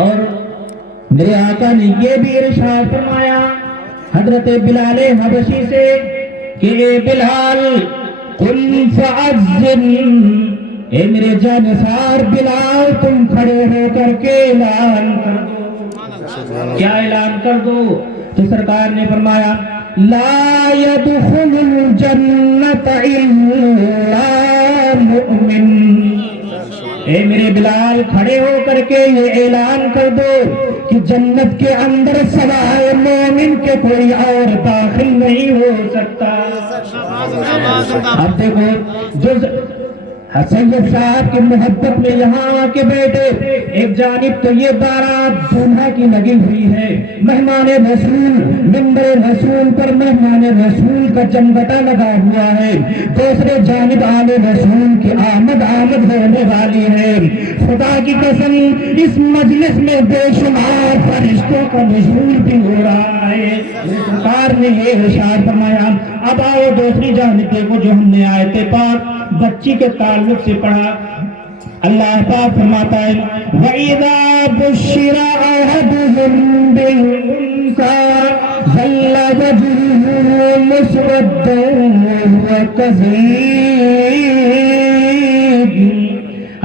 اور میرے آقا نے یہ بھی ارشاد فرمایا حضرت بلال حبشی سے کہ اے بلال قل فعذن، اے میرے جانثار بلال تم کھڑے ہو کر کے اعلان کر دو۔ کیا اعلان کر دو؟ تو سرکار نے فرمایا لا يدخل الجنت الا مؤمن، اے میرے بلال کھڑے ہو کر کے یہ اعلان کر دو کہ جنت کے اندر سوائے مومن کے کوئی اور داخل نہیں ہو سکتا۔ اب دیکھو جو سید صاحب کی محبت میں یہاں آ کے بیٹھے، ایک جانب تو یہ بارات دولہا کی لگی ہوئی ہے، مہمان رسول منبر رسول پر مہمان رسول کا چمگٹا لگا ہوا ہے، دوسرے جانب آل رسول کی آمد ہونے والی ہے۔ خدا کی قسم اس مجلس میں بے شمار فرشتوں کا نزول بھی ہو رہا ہے۔ سرکار نے یہ ارشاد فرمایا۔ اب آؤ دوسری جانب دیکھو جو ہم نے آیت پاک بچی کے تعلق سے پڑھا، اللہ پاک فرماتا ہے وَإِذَا بُشِّرَ أَحَدُهُم بِالْأُنثَىٰ ظَلَّ وَجْهُهُ مُسْوَدًّا وَهُوَ كَظِيمٌ۔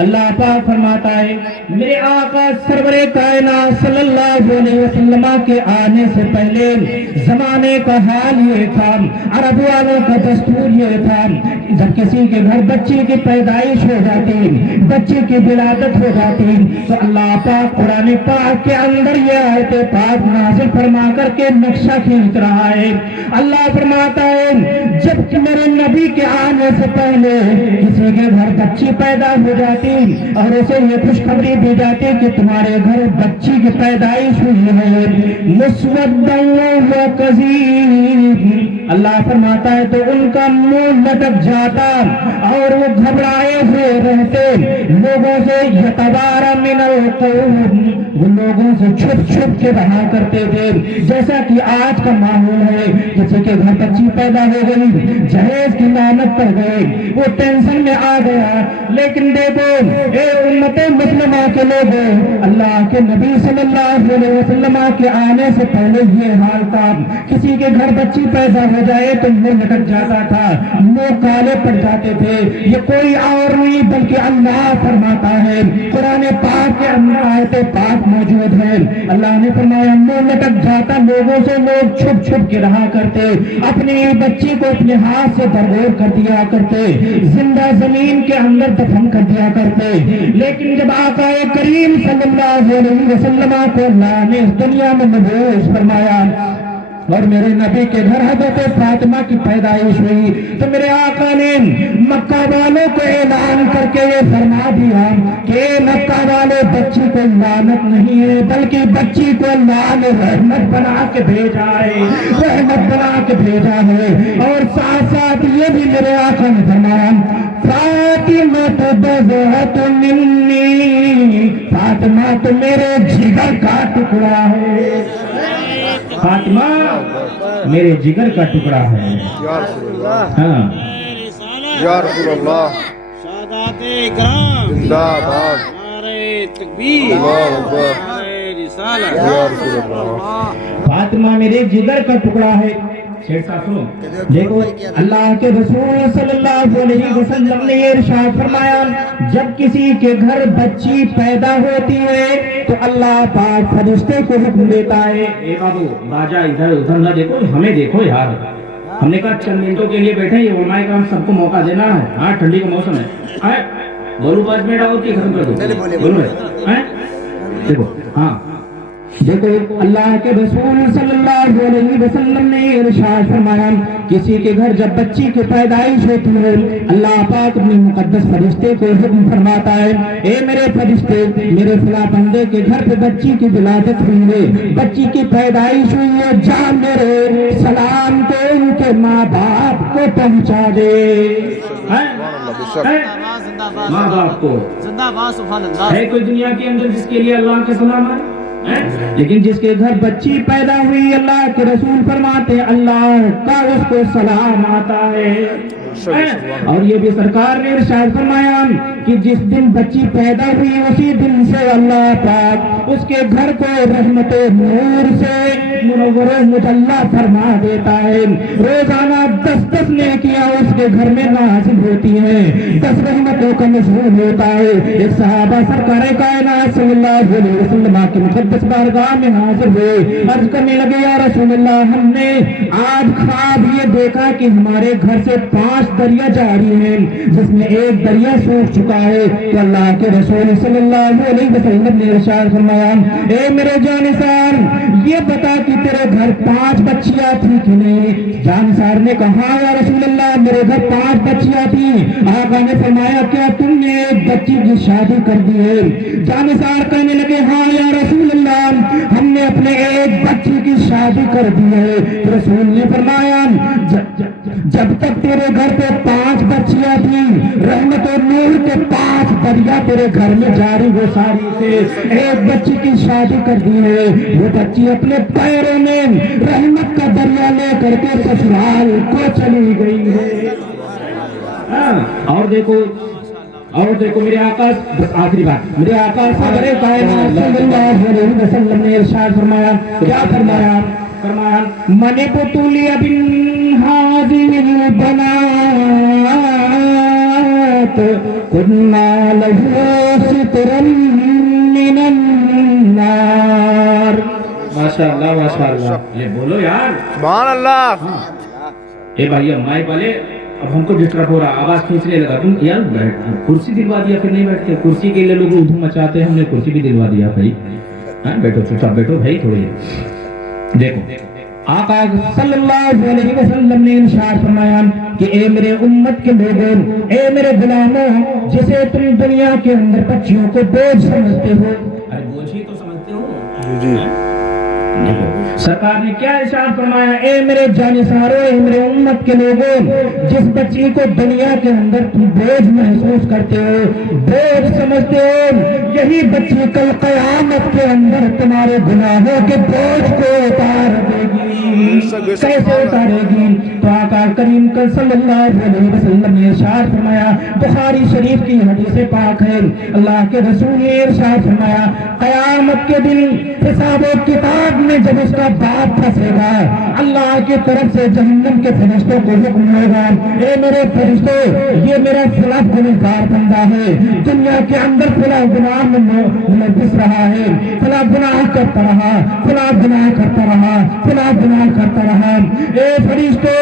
اللہ پاک فرماتا ہے میرے آقا سرور کائنات صلی اللہ علیہ وسلم کے آنے سے پہلے زمانے کا حال یہ تھا، عرب والوں کا دستور یہ تھا، جب کسی کے گھر بچے کی پیدائش ہو جاتی، بچے کی ولادت ہو جاتی تو اللہ پاک قرآن پاک کے اندر یہ آیت پاک نازل فرما کر کے نقشہ کھینچ رہا ہے۔ اللہ فرماتا ہے جب کہ میرے نبی کے آنے سے پہلے کسی کے گھر بچی پیدا ہو جاتی اور اسے یہ خوشخبری دی جاتی کہ تمہارے گھر بچی کی پیدائش ہوئی ہے، مسودًا وهو كظيم، اللہ فرماتا ہے تو ان کا منہ لٹک جاتا اور وہ گھبرائے ہوئے رہتے، لوگوں سے یتوارا من القوم، وہ لوگوں سے چھپ کے رہا کرتے تھے، جیسا کہ آج کا ماحول ہے، کسی کے گھر بچی پیدا ہو گئی، جہیز کی لعنت پڑ گئی، وہ ٹینشن میں آ گیا۔ لیکن دیکھو اے امت مسلمہ کے لوگوں، اللہ کے نبی صلی اللہ علیہ وسلم کے آنے سے پہلے یہ حال تھا، کسی کے گھر بچی پیدا ہو جائے تو منہ لٹک جاتا تھا، منہ کالے پڑ جاتے تھے۔ یہ کوئی اور نہیں بلکہ اللہ فرماتا ہے، قرآن پاک کے اندر آیت پاک موجود ہے۔ اللہ نے فرمایا منہ لٹک جاتا، لوگوں سے لوگ چھپ کے رہا کرتے، اپنی بچی کو اپنے ہاتھ سے درگور کر دیا کرتے، زندہ زمین کے اندر دفن کر دیا کرتے۔ لیکن جب آقا کریم صلی اللہ علیہ وسلم کو اللہ نے اس دنیا میں مبعوث فرمایا اور میرے نبی کے گھر حضرت فاطمہ کی پیدائش ہوئی تو میرے آقا نے مکہ والوں کو اعلان کر کے یہ فرما دیا کہ مکہ والے بچی کو لعنت نہیں ہے بلکہ بچی کو اللہ نے رحمت بنا کے بھیجا ہے، رحمت بنا کے بھیجا ہے۔ اور ساتھ ساتھ یہ بھی میرے آقا نے فرمایا فاطمہ بضعۃ منی، فاطمہ تو میرے جگر کا ٹکڑا ہے، فاطمہ میرے جگر کا ٹکڑا ہے۔ یا رسول اللہ، ہاں یا رسول اللہ، سادات اکرام زندہ باد، نعرہ تکبیر، اللہ اکبر، نعرہ رسالت، یا رسول اللہ۔ فاطمہ میرے جگر کا ٹکڑا ہے۔ شیخ صاحب سنو، دیکھو اللہ کے رسول صلی اللہ علیہ وسلم نے یہ ارشاد فرمایا جب کسی کے گھر بچی پیدا ہوتی ہے تو اللہ پاک فرشتے کو حکم دیتا ہے اے بابو باجا ادھر نہ دیکھو، ہمیں دیکھو یار۔ ہم نے کہا چند منٹوں کے لیے بیٹھے، یہ علماء کرام سب کو موقع دینا ہے، ہاں ٹھنڈی کا موسم ہے، بولو 5 منٹ آؤ کہ ختم کر دو، بولو دیکھو، ہاں دیکھو اللہ کے رسول صلی اللہ علیہ وسلم نے ارشاد فرمایا کسی کے گھر جب بچی کی پیدائش ہوتی ہے اللہ پاک اپنے مقدس فرشتے کو حکم فرماتا ہے اے میرے فرشتے، میرے فلاں بندے کے گھر پہ بچی کی ولادت ہوئی ہے، بچی کی پیدائش ہوئی ہے، جا میرے سلام کو ان کے ماں باپ کو پہنچا دے۔ ماں باپ کو زندہ باد، سبحان اللہ۔ ہے کوئی دنیا کے اندر جس کے لیے اللہ کے سلام ہے؟ لیکن جس کے گھر بچی پیدا ہوئی اللہ کے رسول فرماتے اللہ کا اس کو سلام آتا ہے۔ اور یہ بھی سرکار نے ارشاد فرمایا کہ جس دن بچی پیدا ہوئی اسی دن سے اللہ پاک اس کے گھر کو رحمت و نور سے منور و مجلہ فرما دیتا ہے. روزانہ 10 نیکیاں اس کے گھر میں نازل ہوتی ہیں, 10 رحمتوں کا نزول ہوتا ہے. ایک صحابہ سرکار کائنات صلی اللہ علیہ وسلم کی مقدس بارگاہ میں حاضر ہوئے, عرض کرنے لگے یا رسول اللہ ہم نے آج خواب یہ دیکھا کہ ہمارے گھر سے 5 دریا جاری ہیں جس میں ایک دریا سوکھ چکا ہے. تو اللہ کے رسول صلی اللہ علیہ وسلم نے ارشاد فرمایا اے میرے جانثار یہ بتا کہ تیرے گھر 5 بچیاں تھی کہ نہیں؟ جانثار نے کہا یا رسول اللہ میرے گھر 5 بچیاں تھی. آقا نے فرمایا کیا تم نے ایک بچی کی شادی کر دی ہے؟ جانثار کہنے لگے ہاں یا رسول اللہ ہم نے اپنے ایک بچی کی شادی کر دی ہے. رسول نے فرمایا جب تک تیرے گھر پہ 5 بچیاں تھیں رحمت اور نور کے 5 دریا تیرے گھر میں جاری وہ ساری سے ایک بچی کی شادی کر دی ہے. وہ بچی اپنے پیروں میں رحمت کا دریا لے کر کے سسرال کو چلی گئی ہے. اور دیکھو میرے آقا, بس آخری بات, میرے آقا سرور کائنات صلی اللہ علیہ وسلم نے ارشاد فرمایا, کیا فرمایا؟ من ابتلی بهذه البنات كنا له سترا من النار. ماشاءاللہ ماشاءاللہ, یہ بولو یار سبحان اللہ. اے بھائی مائک والے اب ہم کو ڈسٹرب ہو رہا, آواز کھینچنے لگا. تم یار کرسی دلوا دیا پھر نہیں بیٹھتے, کرسی کے لیے لوگ ادھم مچاتے ہیں, ہم نے کرسی بھی دلوا دیا بھائی. ہاں بیٹھو چپ چاپ بیٹھو بھائی تھوڑی. دیکھو آقا صلی اللہ علیہ وسلم نے ارشاد فرمایا کہ اے میرے امت کے لوگوں, اے میرے غلاموں, جسے تم دنیا کے اندر بچیوں کو بوجھ سمجھتے ہو, ارے بوجھ ہی تو سمجھتے ہو. جی سرکار نے کیا ارشاد فرمایا اے میرے جانثاروں, اے میرے امت کے لوگوں, جس بچی کو دنیا کے اندر تم بوجھ محسوس کرتے ہو, بوجھ سمجھتے ہو, یہی بچی کل قیامت کے اندر تمہارے گناہوں کے بوجھ کو اتار دے گی. کیسے اتارے گی؟ تو آقا کریم صلی اللہ علیہ وسلم نے ارشاد فرمایا, بخاری شریف کی حدیث پاک ہے, اللہ کے رسول نے ارشاد فرمایا قیامت کے دن حساب و کتاب میں جب اس کا باپ پھنسے گا, اللہ کی طرف سے جہنم کے فرشتوں کو حکم ہوگا اے میرے فرشتوں یہ میرا فلاں گنہگار بندہ ہے, دنیا کے اندر فلاں گناہ میں ملوث رہا ہے, فلاں گناہ کرتا رہا, فلاں گناہ کرتا رہا, فلاں گناہ کرتا رہا, اے فرشتوں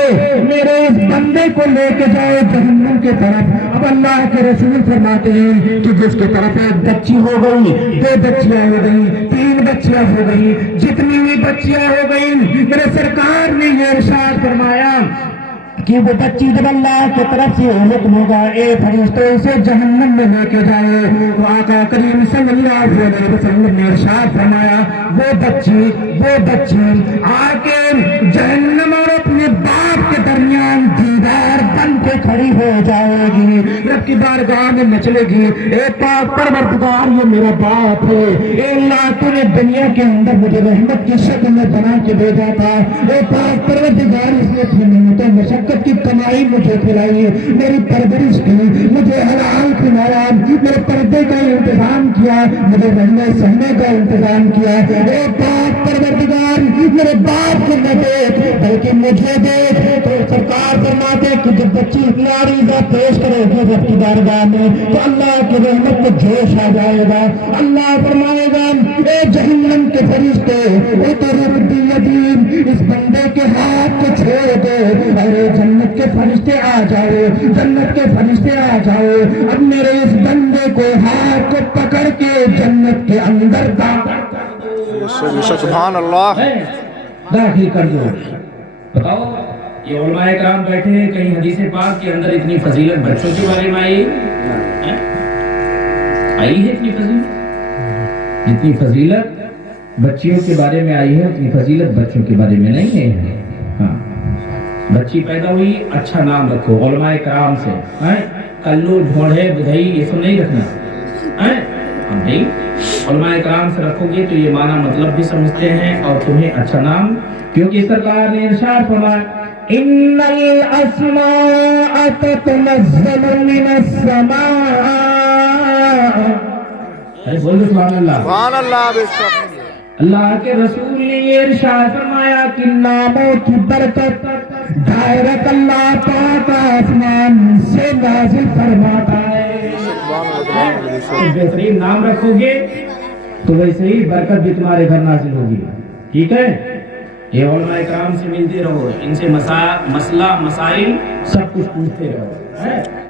میرے اس بندے کو لے کے جاؤ جہنم کے طرف. اب اللہ کے رسول فرماتے ہیں کہ جس کے طرف ایک بچی ہو گئی, 2 بچیاں ہو گئی, 3 بچیاں ہو گئی, جتنی بھی بچیاں ہو گئی, میرے سرکار نے یہ ارشاد فرمایا کہ وہ بچی جب اللہ کی طرف سے حکم ہوگا اے فرشتوں اسے جہنم میں لے کے جائے, تو آقا کریم صلی اللہ علیہ وسلم نے ارشاد فرمایا وہ بچی آ کے جہنم اور اپنے باپ کے درمیان دیوار بن کے کھڑی ہو جائے گی, رب کی بارگاہ میں نچلے گی, اے پاک پروردگار یہ میرا باپ ہے, اے اللہ تو نے دنیا کے اندر مجھے رحمت کی شکل میں بنا کے بھیجا تھا, اے پاک پروردگار اس نے اپنی نعمتوں مشقت کی کمائی مجھے کھلائی, میری پرورش کی, مجھے حلال کھلایا, میرے پردے کا انتظام کیا, مجھے رہنے سہنے کا انتظام کیا, اے پاک پروردگار میرے باپ کو نہ دیکھ بلکہ مجھے دیکھ. تو سرکار فرماتے کہ جب بچی اتنا عریضہ پیش کرے گی رب کی بارگاہ میں تو اللہ کی رحمت کو جوش آ جائے گا. اللہ فرمائے گا اے جہنم کے فرشتے اتروا باليمين, اس بندے کے ہاتھ کو چھوڑ دو, ارے جنت کے فرشتے آ جاؤ, جنت کے فرشتے آ جاؤ, اب میرے اس بندے کو ہاتھ کو پکڑ کے جنت کے اندر داخل کر دو. سبحان اللہ. داخل کر دو. بتاؤ یہ علماء کرام بیٹھے ہیں, کہیں حدیث پاک کے اندر اتنی فضیلت بچوں کے بارے میں آئی ہے؟ اتنی فضیلت, اتنی فضیلت بچیوں کے بارے میں آئی ہے, اتنی فضیلت بچوں کے بارے میں نہیں ہے. ہاں بچی پیدا ہوئی اچھا نام رکھو علماء کرام سے, کلو ڈھونڈے بدھائی یہ سب نہیں رکھنا. علماء کرام سے رکھو گے تو یہ معنی مطلب بھی سمجھتے ہیں اور تمہیں اچھا نام کیونکہ سرکار نے ارشاد فرمایا ان الاسماء تتنزل من السماء. بولو سبحان اللہ. سبحان اللہ. بے شک اللہ کے رسول نے یہ ارشاد فرمایا کہ ناموں کی برکت ڈائریکٹ اللہ پاک آسمان سے نازل فرماتا ہے. بہترین نام رکھو گے تو ویسے ہی برکت بھی تمہارے گھر نازل ہوگی. ٹھیک ہے. یہ علماء کرام سے ملتے رہو, ان سے مسئلہ مسائل سب کچھ پوچھتے رہو.